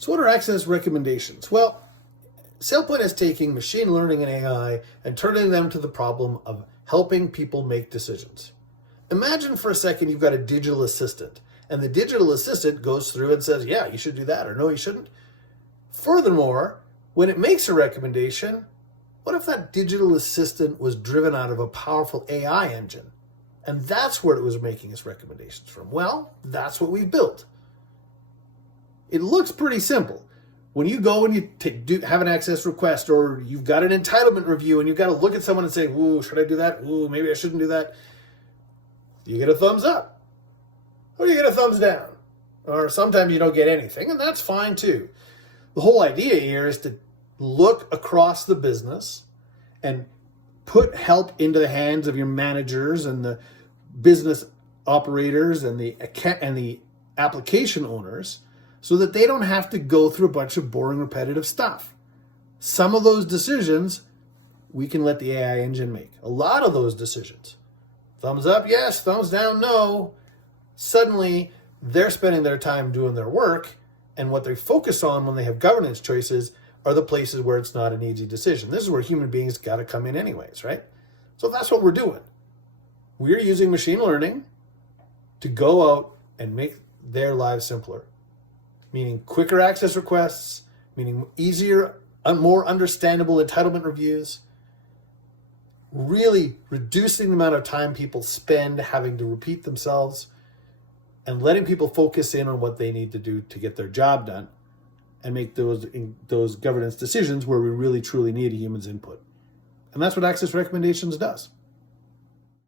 So what are access recommendations? Well, SailPoint is taking machine learning and AI and turning them to the problem of helping people make decisions. Imagine for a second you've got a digital assistant, and the digital assistant goes through and says, yeah, you should do that, or no, you shouldn't. Furthermore, when it makes a recommendation, what if that digital assistant was driven out of a powerful AI engine? And that's where it was making its recommendations from. Well, that's what we've built. It looks pretty simple. When you go and you have an access request, or you've got an entitlement review and you've got to look at someone and say, ooh, should I do that? Ooh, maybe I shouldn't do that. You get a thumbs up, or you get a thumbs down, or sometimes you don't get anything, and that's fine too. The whole idea here is to look across the business and put help into the hands of your managers and the business operators and the application owners, so that they don't have to go through a bunch of boring, repetitive stuff. Some of those decisions we can let the AI engine make. A lot of those decisions, thumbs up, yes, thumbs down, no. Suddenly, they're spending their time doing their work, and what they focus on when they have governance choices are the places where it's not an easy decision. This is where human beings got to come in anyways, right? So that's what we're doing. We're using machine learning to go out and make their lives simpler. Meaning quicker access requests, meaning easier, more understandable entitlement reviews, really reducing the amount of time people spend having to repeat themselves, and letting people focus in on what they need to do to get their job done and make those governance decisions where we really truly need a human's input. And that's what access recommendations does.